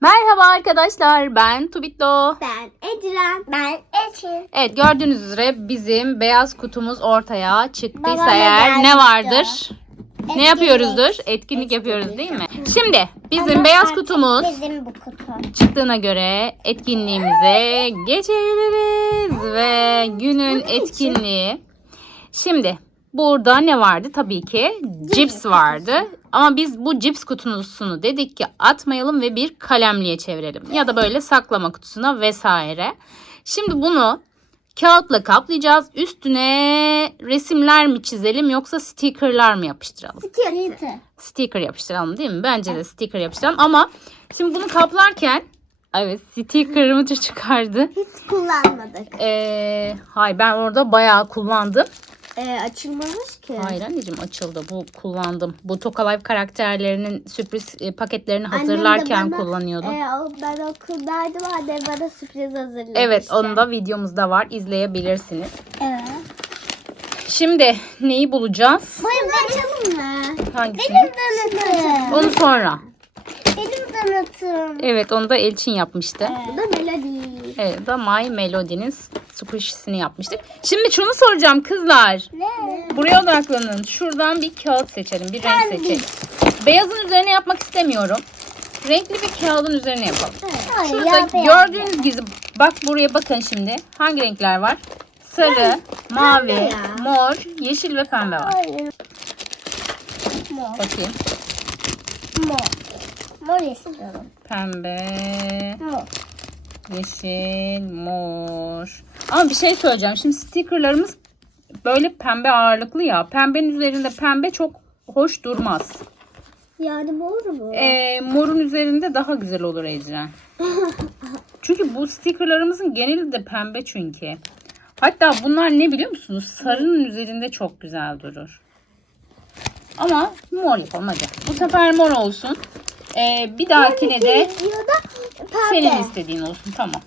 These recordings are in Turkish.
Merhaba arkadaşlar ben Tubitlo. Ben Ecren. Ben Eçin. Evet gördüğünüz üzere bizim beyaz kutumuz ortaya çıktıysa Babama eğer ne vardır? Ne Etkinlik. yapıyoruzdur? Etkinlik yapıyoruz değil mi? Şimdi bizim beyaz kutumuz Bizim bu kutu. çıktığına göre etkinliğimize geçebiliriz ve günün etkinliği. Şimdi burada ne vardı? Tabii ki cips vardı. Ama biz bu cips kutusunu dedik ki atmayalım ve bir kalemliğe çevirelim. Ya da böyle saklama kutusuna vesaire. Şimdi bunu kağıtla kaplayacağız. Üstüne resimler mi çizelim yoksa stickerlar mı yapıştıralım? Sticker. Sticker yapıştıralım değil mi? Bence de sticker yapıştıralım ama şimdi bunu kaplarken evet sticker'ımı da çıkardı. Hiç kullanmadık. Ee, hayır ben orada bayağı kullandım. Ee, açılmamış ki. Hayır anneciğim açıldı. Bu kullandım. Bu Toka Life karakterlerinin sürpriz e, paketlerini hazırlarken bana, kullanıyordum. O- ben okuldaydım annem bana sürpriz hazırlamıştı. Evet onu da videomuzda var. izleyebilirsiniz. Evet. Şimdi neyi bulacağız? Buyurun açalım mı? Hangisini? Donatım. Onu sonra. Benim donatım. Evet onu da Elçin yapmıştı. Bu da melodi. Evet, da My Melody'nin squishy'sini yapmıştık. Şimdi şunu soracağım kızlar. Ne? Buraya odaklanın. Şuradan bir kağıt seçelim. Bir renk seçelim. Beyazın üzerine yapmak istemiyorum. Renkli bir kağıdın üzerine yapalım. Şurada ya, gördüğünüz gibi bak buraya bakın şimdi. Hangi renkler var? Sarı, mavi, mor, yeşil ve pembe var. Hayır. Mor. Bakayım. Mor. Mor istiyorum. Pembe, Mor. yeşil, mor. Ama bir şey söyleyeceğim. Şimdi stickerlarımız böyle pembe ağırlıklı ya. Pembenin üzerinde pembe çok hoş durmaz. Yani mor mu? Ee, morun üzerinde daha güzel olur Ecren. Çünkü bu stickerlarımızın geneli de pembe çünkü. Hatta bunlar ne biliyor musunuz? Sarının üzerinde çok güzel durur. Ama mor yapalım hadi. Bu sefer mor olsun. Ee, bir dahakine de senin istediğin olsun. Tamam.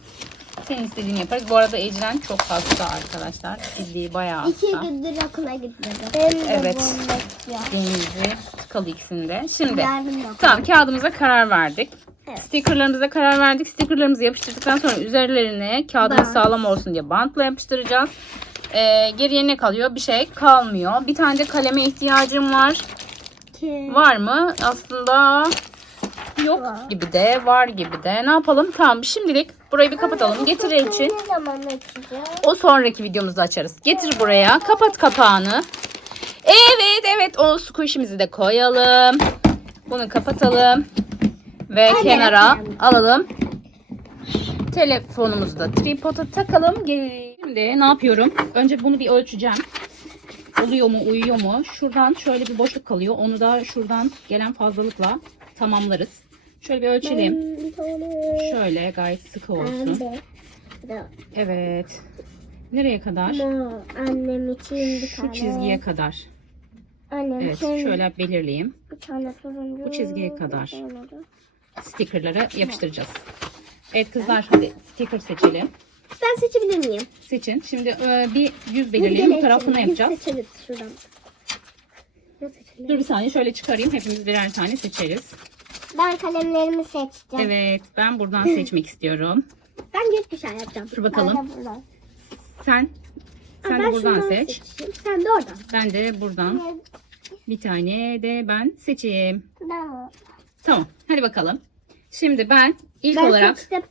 Senin istediğini yaparız. Bu arada Ecren çok hasta arkadaşlar. Ciddi bayağı İki hasta. gündür okula. Benim de Evet. bu ya. Denizi tıkalı ikisinde. Şimdi Yardım yok. Tamam kağıdımıza karar verdik. Evet. Stickerlarımıza karar verdik. Stickerlarımızı yapıştırdıktan sonra üzerlerine kağıdımız Bant. sağlam olsun diye bantla yapıştıracağız. Ee, geriye ne kalıyor? Bir şey kalmıyor. Bir tane de kaleme ihtiyacım var. Ki. Var mı? Aslında yok Var. gibi de var gibi de. Ne yapalım? Tamam şimdilik burayı bir kapatalım. Getir için. O sonraki videomuzda açarız. Getir buraya. Kapat kapağını. Evet evet o squishimizi de koyalım. Bunu kapatalım. Ve Hadi kenara alalım. Telefonumuzu da tripoda takalım. Şimdi ne yapıyorum? Önce bunu bir ölçeceğim. Oluyor mu uyuyor mu? Şuradan şöyle bir boşluk kalıyor. Onu da şuradan gelen fazlalıkla tamamlarız. Şöyle bir ölçelim. Şöyle gayet sıkı olsun. Evet. Nereye kadar? Annem için bir Şu tane. çizgiye kadar. Annem Evet şöyle belirleyeyim. bir tane turuncu. Bu çizgiye kadar. Stickerları yapıştıracağız. Evet kızlar hadi sticker seçelim. Ben seçebilir miyim? Seçin. Şimdi e, bir yüz belirleyelim. Bu tarafını yapacağız. Seçeriz şuradan. Seçelim? Dur bir saniye şöyle çıkarayım. Hepimiz birer tane seçeriz. Ben kalemlerimi seçtim. Evet ben buradan seçmek istiyorum. Ben gökkuşağı yapacağım. Dur bakalım. Ben de buradan. Sen sen ben de buradan şundan seç. seçeyim, Sen de oradan. Ben de buradan. Bir tane de ben seçeyim. Ben, Tamam. Hadi bakalım. Şimdi ben ilk ben olarak seçtim.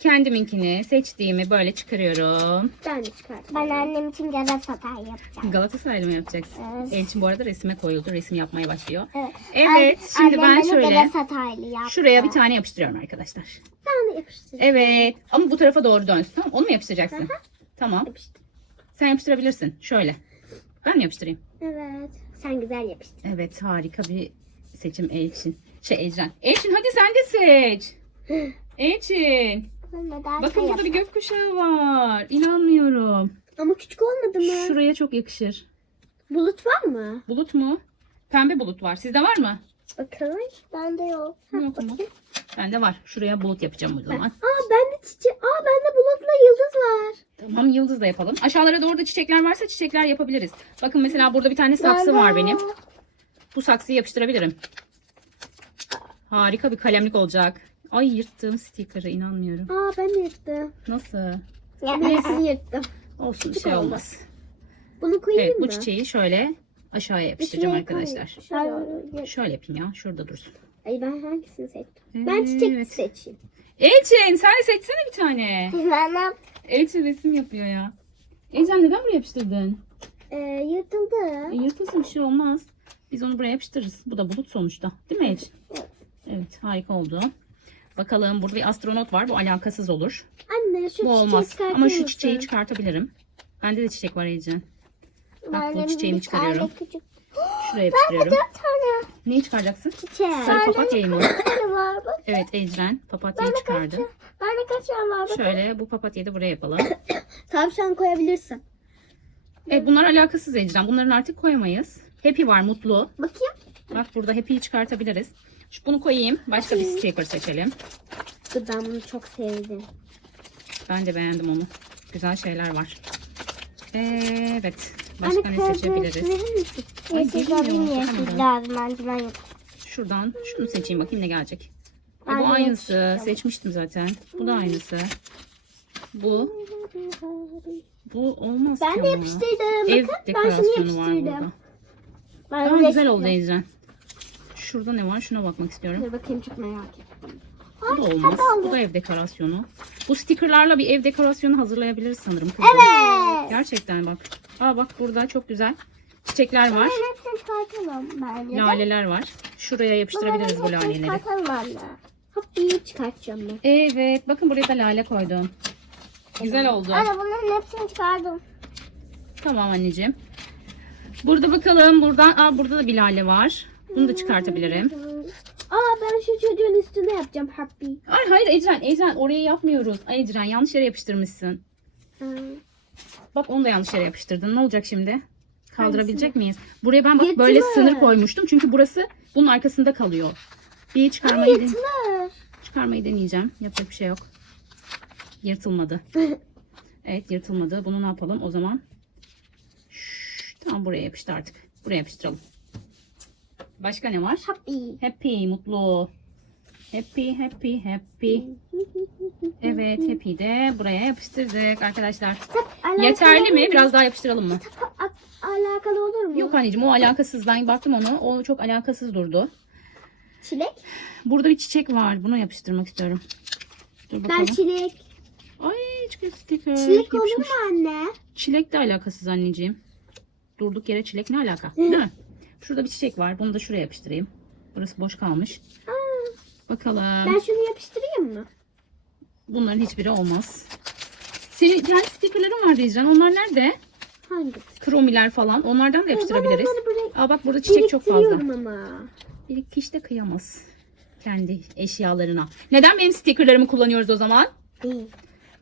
Kendiminkini seçtiğimi böyle çıkarıyorum. Ben de çıkarttım. Ben annem için Galatasaray yapacağım. Galatasaraylı mı yapacaksın? Evet. Elçin bu arada resime koyuldu. Resim yapmaya başlıyor. Evet. Evet. An- şimdi annem ben beni şöyle Galatasaraylı yaptı. şuraya bir tane yapıştırıyorum arkadaşlar. Ben de yapıştırdım. Evet. Ama bu tarafa doğru dönsün. Tamam Onu mu yapıştıracaksın? Tamam. Yapıştır. Sen yapıştırabilirsin. Şöyle. Ben mi yapıştırayım? Evet. Sen güzel yapıştır. Evet. Harika bir seçim Elçin. Şey Ecren. Elçin hadi sen de seç. Elçin. Neden Bakın burada bir gökkuşağı var. İnanmıyorum. Ama küçük olmadı mı? Şuraya çok yakışır. Bulut var mı? Bulut mu? Pembe bulut var. Sizde var mı? Bakalım. Bende yok. Ha, Yok mu? Bende var. Şuraya bulut yapacağım o zaman. Aa bende çiçek. Aa bende bulutla yıldız var. Tamam yıldız da yapalım. Aşağılara doğru da çiçekler varsa çiçekler yapabiliriz. Bakın mesela burada bir tane saksı Bende var benim. Bu saksıyı yapıştırabilirim. Harika bir kalemlik olacak. Ay yırttığım sticker'ı inanmıyorum. Aa ben yırttım. Nasıl? Hepsini yırttım. Olsun Küçük şey oldu. olmaz. Bunu koyayım Evet mı? bu çiçeği şöyle aşağıya yapıştıracağım şuraya arkadaşlar. Şöyle. Şöyle yapayım ya. Şurada dursun. Ay ben hangisini seçtim? Ben çiçek Evet. seçeyim. Elçin sen seçsene bir tane. Ben Elçin resim yapıyor ya. Elçin neden buraya yapıştırdın? Ee, yırtıldı. E, yırtılsın bir şey olmaz. Biz onu buraya yapıştırırız. Bu da bulut sonuçta. Değil mi Elçin? Evet. Evet harika oldu. Bakalım burada bir astronot var. Bu alakasız olur. Anne şu Bu çiçeği olmaz. çıkartır Ama şu çiçeği çıkartabilirim. Bende de çiçek var Elçin. Bak bu çiçeğimi çıkarıyorum. Küçük Şuraya yapıştırıyorum. dört tane Neyi çıkaracaksın? çiçeği. Sarı papatyayı mı? tane var bak. Evet Ecren papatyayı çıkardı. Bende kaç tane var bak. Şöyle bu papatyayı da buraya yapalım. Tavşan koyabilirsin. Evet bunlar alakasız Ecren. Bunların artık koyamayız. Happy var mutlu. Bakayım. Bak burada Happy'yi çıkartabiliriz. Şu bunu koyayım. Başka bir sticker seçelim. Ben bunu çok sevdim. Ben de beğendim onu. Güzel şeyler var. Evet. Anne, Başka ne kağıdı seçebiliriz? Ay, geliyor, lazım. Şuradan şunu seçeyim bakayım ne gelecek. E, bu aynısı. yapacağım. Seçmiştim zaten. Bu da aynısı. Bu. Bu olmaz Ben ki de ama. yapıştırdım. Ev Bakın ben şunu dekorasyonu var burada. yapıştırdım. Ben de güzel oldu yapıştırdım. Şurada ne var? Şuna bakmak istiyorum. Dur bakayım çok merak ettim. Bu da olmaz. Bu da ev dekorasyonu. Bu stickerlarla bir ev dekorasyonu hazırlayabiliriz sanırım. kızım. Evet. Gerçekten bak. Aa bak burada çok güzel çiçekler var. Ben hepsini çıkartalım bence. Laleler var. Şuraya yapıştırabiliriz bu Bunların hepsini laleleri. Çıkartalım anne. Hop iyi çıkartacağım ben. Evet bakın buraya da lale koydum. Güzel oldu. Anne bunların hepsini çıkardım. Tamam anneciğim. Burada bakalım. Buradan aa burada da bir lale var. Bunu da çıkartabilirim. Aa ben şu çocuğun üstüne yapacağım happy. Ay hayır Ecren, Ecren oraya yapmıyoruz. Ay Ecren yanlış yere yapıştırmışsın. Aa, Bak onu da yanlış yere yapıştırdın. Ne olacak şimdi? Kaldırabilecek miyiz? Buraya ben bak böyle Yırtılır. sınır koymuştum. Çünkü burası bunun arkasında kalıyor. Bir çıkarmayı, den- Yırtılır. çıkarmayı deneyeceğim. Yapacak bir şey yok. Yırtılmadı. Evet yırtılmadı. Bunu ne yapalım o zaman? Şşş, tamam buraya yapıştı artık. Buraya yapıştıralım. Başka ne var? Happy. Happy, mutlu. Happy, happy, happy. Evet, happy de buraya yapıştırdık arkadaşlar. Alakalı Yeterli mi? Biraz daha yapıştıralım mı? Alakalı olur mu? Yok anneciğim o alakasız. Ben baktım onu. O çok alakasız durdu. Çilek. Burada bir çiçek var. Bunu yapıştırmak istiyorum. Dur bakalım. Ben çilek. Ay çıkıyor sticker. Çilek olur mu anne? Çilek de alakasız anneciğim. Durduk yere çilek ne alaka? Değil mi? Şurada bir çiçek var. Bunu da şuraya yapıştırayım. Burası boş kalmış. Aa, Bakalım. ben şunu yapıştırayım mı? Bunların hiçbiri olmaz. Senin kendi stickerların var Diyeceğim. Onlar nerede? Hangisi? Kromiler falan. Onlardan da yapıştırabiliriz. Ben onları buraya Aa bak burada çiçek çok fazla. biriktiriyorum ama. Bir kişi de kıyamaz. Kendi eşyalarına. Neden benim stickerlarımı kullanıyoruz o zaman? Değil.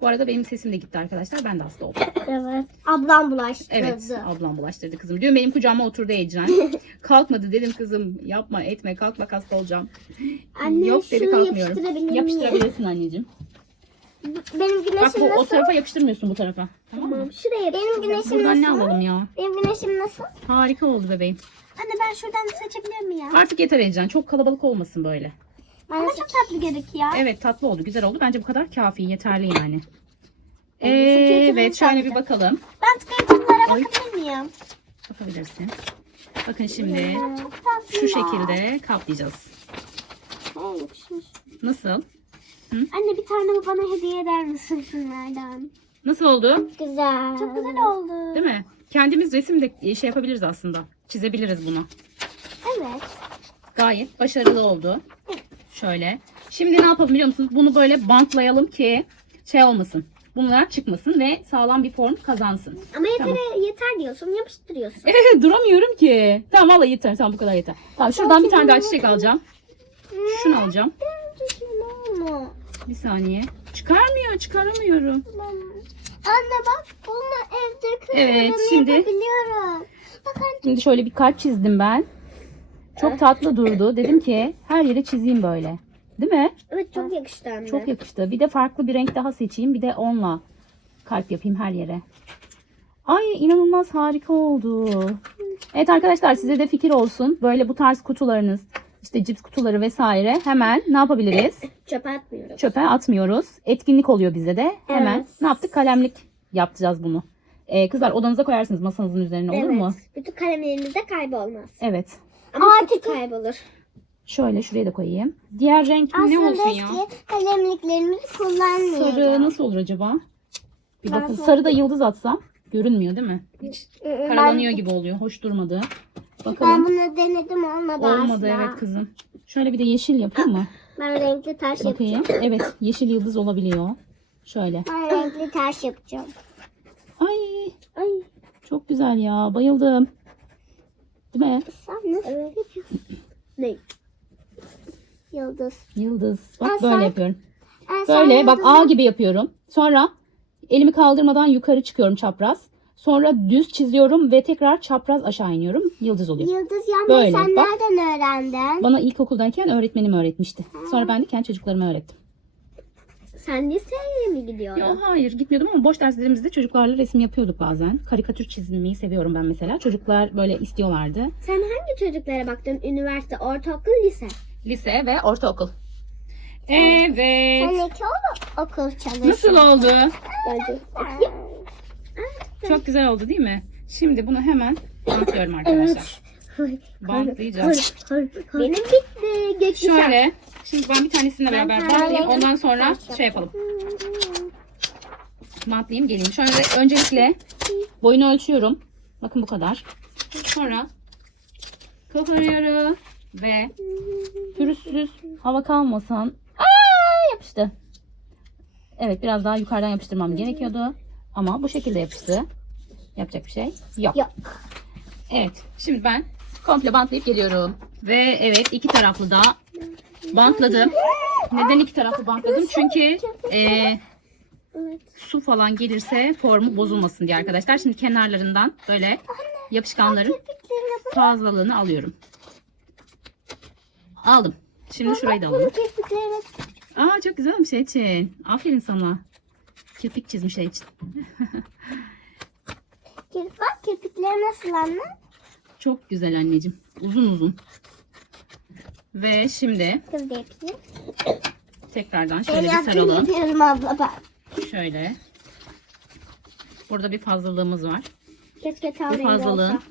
Bu arada benim sesim de gitti arkadaşlar. Ben de hasta oldum. Evet. Ablam bulaştırdı. Evet ablam bulaştırdı kızım. Dün benim kucağıma oturdu Ecren. Kalkmadı dedim kızım yapma etme kalkma hasta olacağım. Anne Yok dedi kalkmıyorum. Yapıştırabilirsin anneciğim. Benim Bak güneşim bu o nasıl? tarafa yapıştırmıyorsun bu tarafa. Tamam mı? Tamam. Şuraya Benim güneşim Buradan ne nasıl? alalım ya? Benim güneşim nasıl? Harika oldu bebeğim. Anne ben şuradan seçebilir miyim? Artık yeter Ecren. Çok kalabalık olmasın böyle. Ama çok tatlı gözüküyor. Evet tatlı oldu. Güzel oldu. Bence bu kadar kafi. Yeterli yani. Evet, Evet şöyle bir bakalım. Ben skate-bunlara Oy. bakabilir miyim? Bakabilirsin. Bakın şimdi Ee, çok tatlı. şu şekilde kaplayacağız. Hey, yakışmış. Nasıl? Anne bir tane bana hediye eder misin şunlardan? Nasıl oldu? Güzel. Çok güzel oldu. Değil mi? Kendimiz resim de şey yapabiliriz aslında. Çizebiliriz bunu. Evet. Gayet başarılı oldu. Şöyle. Şimdi ne yapalım biliyor musunuz? Bunu böyle bantlayalım ki şey olmasın. Bunlar çıkmasın ve sağlam bir form kazansın. Ama yeter, Tamam. yeter diyorsun, yapıştırıyorsun. Duramıyorum ki. Tamam vallahi yeter. Tamam bu kadar yeter. Tamam şuradan bir tane daha çiçek alacağım. Şunu alacağım. Bir saniye. Çıkarmıyor. Çıkaramıyorum. Anne bak bunu evde Evet, kızlarımı şimdi- yapabiliyorum. Bakın. Şimdi şöyle bir kalp çizdim ben. Çok tatlı durdu. Dedim ki her yere çizeyim böyle. Değil mi? Evet çok yakıştı anne. Çok yakıştı. Bir de farklı bir renk daha seçeyim. Bir de onunla kalp yapayım her yere. Ay inanılmaz harika oldu. Evet arkadaşlar size de fikir olsun. Böyle bu tarz kutularınız, işte cips kutuları vesaire hemen ne yapabiliriz? Çöpe atmıyoruz. Çöpe atmıyoruz. Etkinlik oluyor bize de. Hemen Evet. ne yaptık? Kalemlik yapacağız bunu. Ee, kızlar odanıza koyarsınız masanızın üzerine olur evet. mu? Bütün kalemlerimiz de kaybolmaz. Evet. Ama kutu kaybolur. Şöyle şuraya da koyayım. Diğer renk ne olsun ya? kalemliklerimizi kullanmıyoruz. Sarı nasıl olur acaba? Bir Ben bakın sarı- sarı da yıldız atsam görünmüyor değil mi? Hiç karalanıyor gibi oluyor. Hoş durmadı. Ben Bakalım. bunu denedim olmadı, Olmadı asla. evet kızım. Şöyle bir de yeşil yapayım mı? Ben renkli taş Bakayım. yapacağım. Evet yeşil yıldız olabiliyor. Şöyle. Ben renkli taş yapacağım. Ay Ay çok güzel ya. Bayıldım. Değil mi? sen nasıl yapıyorsun? Ne? Yıldız. Yıldız. Bak Ben böyle sen- yapıyorum. Böyle bak A gibi yapıyorum. Sonra elimi kaldırmadan yukarı çıkıyorum çapraz. Sonra düz çiziyorum ve tekrar çapraz aşağı iniyorum. Yıldız oluyor. Yıldız yanmayı Böyle, sen bak. nereden öğrendin? Bana ilkokuldayken öğretmenim öğretmişti. Sonra ben de kendi çocuklarıma öğrettim. Sen liseye mi gidiyorsun? Ya hayır gitmiyordum ama boş derslerimizde çocuklarla resim yapıyorduk bazen. Karikatür çizmeyi seviyorum ben mesela. Çocuklar böyle istiyorlardı. Sen hangi çocuklara baktın? Üniversite, ortaokul, lise. Lise ve ortaokul. Evet. Sen iki okul, okul çalıştın. Nasıl oldu? Bence. Çok güzel oldu değil mi? Şimdi bunu hemen bantlıyorum arkadaşlar. Bantlayacağız. Benim bitti. Geçti. Şöyle. Şimdi ben bir tanesini beraber bantlayayım. Ondan sonra şey yapalım. Bantlayayım geleyim. Şöyle öncelikle boyunu ölçüyorum. Bakın bu kadar. Sonra koparıyorum ve pürüzsüz hava kalmasın. Aa yapıştı. Evet biraz daha yukarıdan yapıştırmam gerekiyordu. Ama bu şekilde yapıştı. Yapacak bir şey yok. Yok. Evet. Şimdi ben komple bantlayıp geliyorum. Ve evet iki taraflı da bantladım. Neden iki taraflı bantladım? Çünkü Evet. su falan gelirse formu bozulmasın diye arkadaşlar. Şimdi kenarlarından böyle yapışkanların fazlalığını alıyorum. Aldım. Şimdi şurayı da alalım. Aa çok güzel bir şey için. Aferin sana. Kirpik çizmiş şey için. bak kirpikleri nasıl anne? Çok güzel anneciğim. Uzun uzun. Ve şimdi Kız da yapayım. tekrardan şöyle bir saralım. yapıyorum abla ben. Şöyle. Burada bir fazlalığımız var. Keşke tam Bu rengi fazlalığın olsa.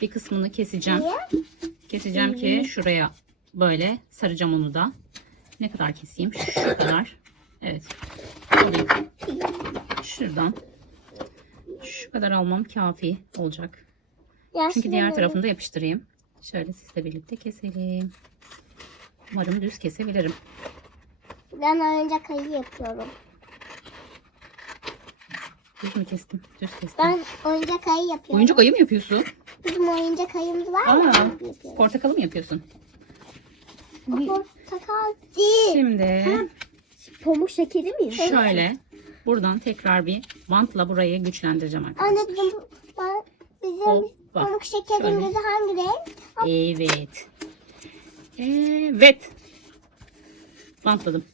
bir kısmını keseceğim. Niye? Keseceğim ki şuraya böyle saracağım onu da. Ne kadar keseyim? Şu kadar. Evet. Alayım. Şuradan. Şu kadar almam kafi olacak. Yaşlı Çünkü diğer benim. tarafını da yapıştırayım. Şöyle sizle birlikte keselim. Umarım düz kesebilirim. Ben oyuncak ayı yapıyorum. Düz mü kestim? Düz kestim. Ben oyuncak ayı yapıyorum. Oyuncak ayı mı yapıyorsun? Bizim oyuncak ayımız var ya. Aa, yapıyorum. portakalı mı yapıyorsun? O portakal değil. Şimdi Pamuk şekeri mi? şöyle buradan tekrar bir bantla burayı güçlendireceğim Anne arkadaşlar. bizim, ben, bizim Hoppa. pamuk şekerimiz hangi renk? Evet. Evet. Bantladım.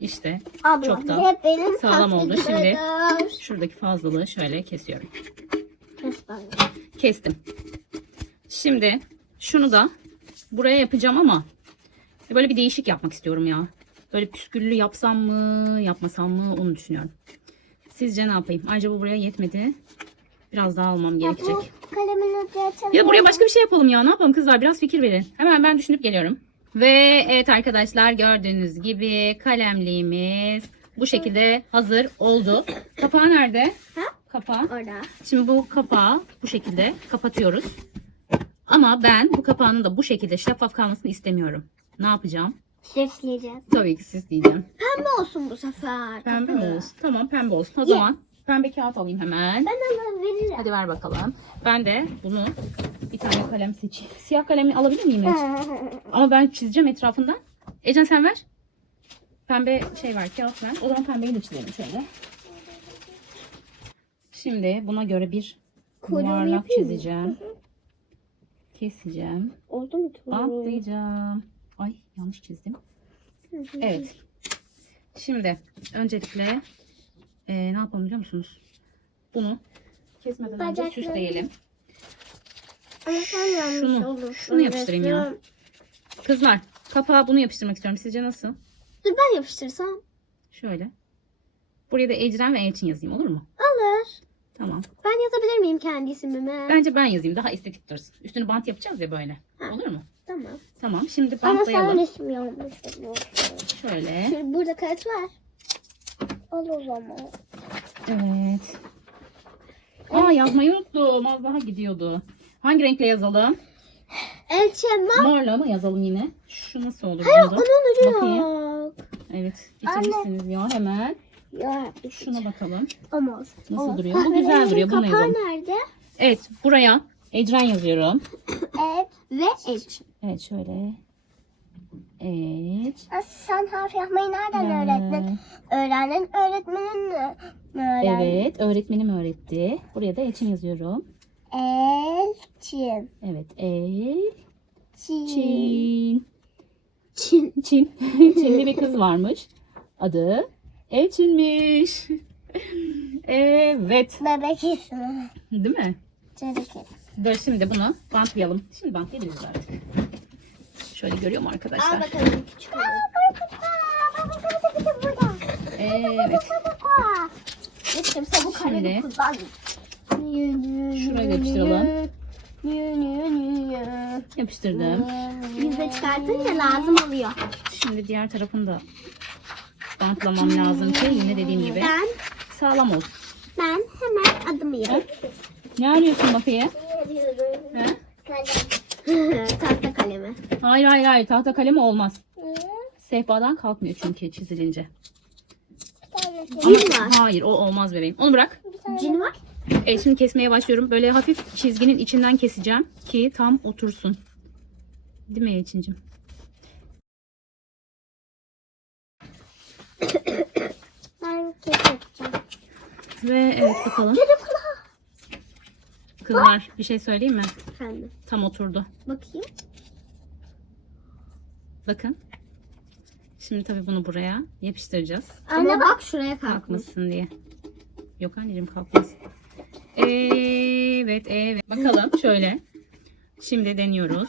İşte Abla Çok da sağlam oldu. Şimdi şuradaki fazlalığı şöyle kesiyorum. Kestim. Şimdi şunu da buraya yapacağım ama böyle bir değişik yapmak istiyorum ya. Böyle püsküllü yapsam mı, yapmasam mı onu düşünüyorum. Sizce ne yapayım? Ayrıca bu buraya yetmedi. Biraz daha almam gerekecek. Bu kalemin ucu açalım. Ya buraya başka bir şey yapalım ya. Ne yapalım kızlar? Biraz fikir verin. Hemen ben düşünüp geliyorum. Ve evet arkadaşlar gördüğünüz gibi kalemliğimiz bu şekilde hazır oldu. Kapağı nerede? Ha? Kapağı. Orada. Şimdi bu kapağı bu şekilde kapatıyoruz. Ama ben bu kapağının da bu şekilde şeffaf kalmasını istemiyorum. Ne yapacağım? Süsleyeceğiz. Tabii ki siz diyeceğim. Pembe olsun bu sefer. Pembe mi olsun? Tamam pembe olsun. O zaman pembe kağıt alayım hemen. Ben veririm. Hadi ver bakalım. Ben de bunu bir tane kalem seçeyim. Siyah kalemi alabilir miyim? Ama ben çizeceğim etrafından. Ecen sen ver. Pembe şey var kağıt ver. O zaman pembeyi de çizelim şöyle. Şimdi buna göre bir yuvarlak çizeceğim. Keseceğim. Oldu mu? Bantlayacağım. Ay yanlış çizdim. Evet. Şimdi öncelikle eee, ne yapalım biliyor musunuz? Bunu kesmeden önce süsleyelim. Ama sen yanlış Şunu- şunu yapıştırayım ya. Kızlar kapağa bunu yapıştırmak istiyorum. Sizce nasıl? Dur ben yapıştırsam. Şöyle. Buraya da Ecren ve Elçin yazayım olur mu? Olur. Tamam. Ben yazabilir miyim kendi ismimi? Bence ben yazayım. Daha estetik dursun. Üstünü bant yapacağız ya böyle. Ha. Olur mu? Tamam. Tamam. Şimdi Ama bantlayalım. sen resim yapmışsın. Şöyle. Şöyle burada kağıt var. Al o zaman. Evet. Aa yazmayı unuttum. Az daha gidiyordu. Hangi renkle yazalım? Elçem var. Morla mı yazalım yine? Şu nasıl olur Hayır bunda? onun ucu Bakayım. yok. Evet. Geçirmişsiniz ya hemen. Ya Şuna bakalım. Ama. Nasıl duruyor? Bu güzel duruyor. Bunu Kapağı yazalım. nerede? Evet. Buraya Ecren yazıyorum. Evet. Ve Elçin. Evet şöyle. Evet. Sen harf yapmayı nereden Ya. öğrendin? Öğrendin öğretmenin mi öğrendi? Evet. Öğretmenim öğretti. Buraya da Elçin yazıyorum. Elçin. Evet. El. Çin. Çin. Çin. Çin. Çinli bir kız varmış. Adı Elçin'miş. Evet. Bebek ismi. Değil mi? Çocuk ismi. Dur şimdi bunu bantlayalım. Şimdi bantlayabiliriz artık. Şöyle görüyor mu Al arkadaşlar? bakalım küçük onu. Evet. Bu kalemi Şimdi-. Şuraya yapıştıralım. Yapıştırdım. Yapıştırdım. Yüze çıkartınca lazım oluyor. Şimdi diğer tarafını da bantlamam lazım ki yine dediğim gibi Ben, sağlam olsun. ben hemen adımı yazıyorum. Ne arıyorsun bakayım? He? Tahta kalemi. Hayır hayır hayır tahta kalemi olmaz. Sehpadan kalkmıyor çünkü çizilince. Cin var. Hayır o olmaz bebeğim. Onu bırak. Cin var. Evet şimdi kesmeye başlıyorum. Böyle hafif çizginin içinden keseceğim ki tam otursun. Değil mi Elçin'cim? Ben yapacağım. Ve evet bakalım. Kedi kulağı. Kızlar bir şey söyleyeyim mi? Efendim. Tam oturdu. Bakayım. Bakın. Şimdi tabii bunu buraya yapıştıracağız. Anne bak şuraya kalkmış. Kalkmasın diye. Yok anneciğim kalkmaz. Evet evet. Bakalım şöyle. Şimdi deniyoruz.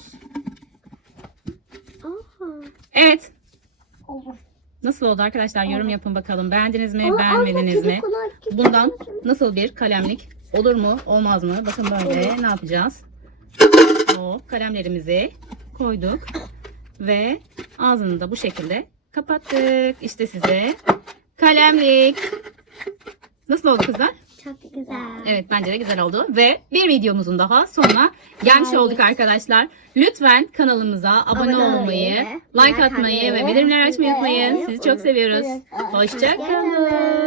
Aha. Evet. Olur. Nasıl oldu arkadaşlar? Yorum yapın bakalım. Beğendiniz mi? Aa, Beğenmediniz anne, mi? Bundan nasıl bir kalemlik olur mu? Olmaz mı? Bakın böyle ne yapacağız? Hop kalemlerimizi koyduk ve ağzını da bu şekilde kapattık. İşte size kalemlik. Nasıl oldu kızlar? Çok güzel. Evet bence de güzel oldu. Ve bir videomuzun daha sonuna gelmiş Geldik. olduk arkadaşlar. Lütfen kanalımıza abone, Abone olmayı, like atmayı ve bildirimleri açmayı unutmayın. Sizi çok seviyoruz. Hoşçakalın.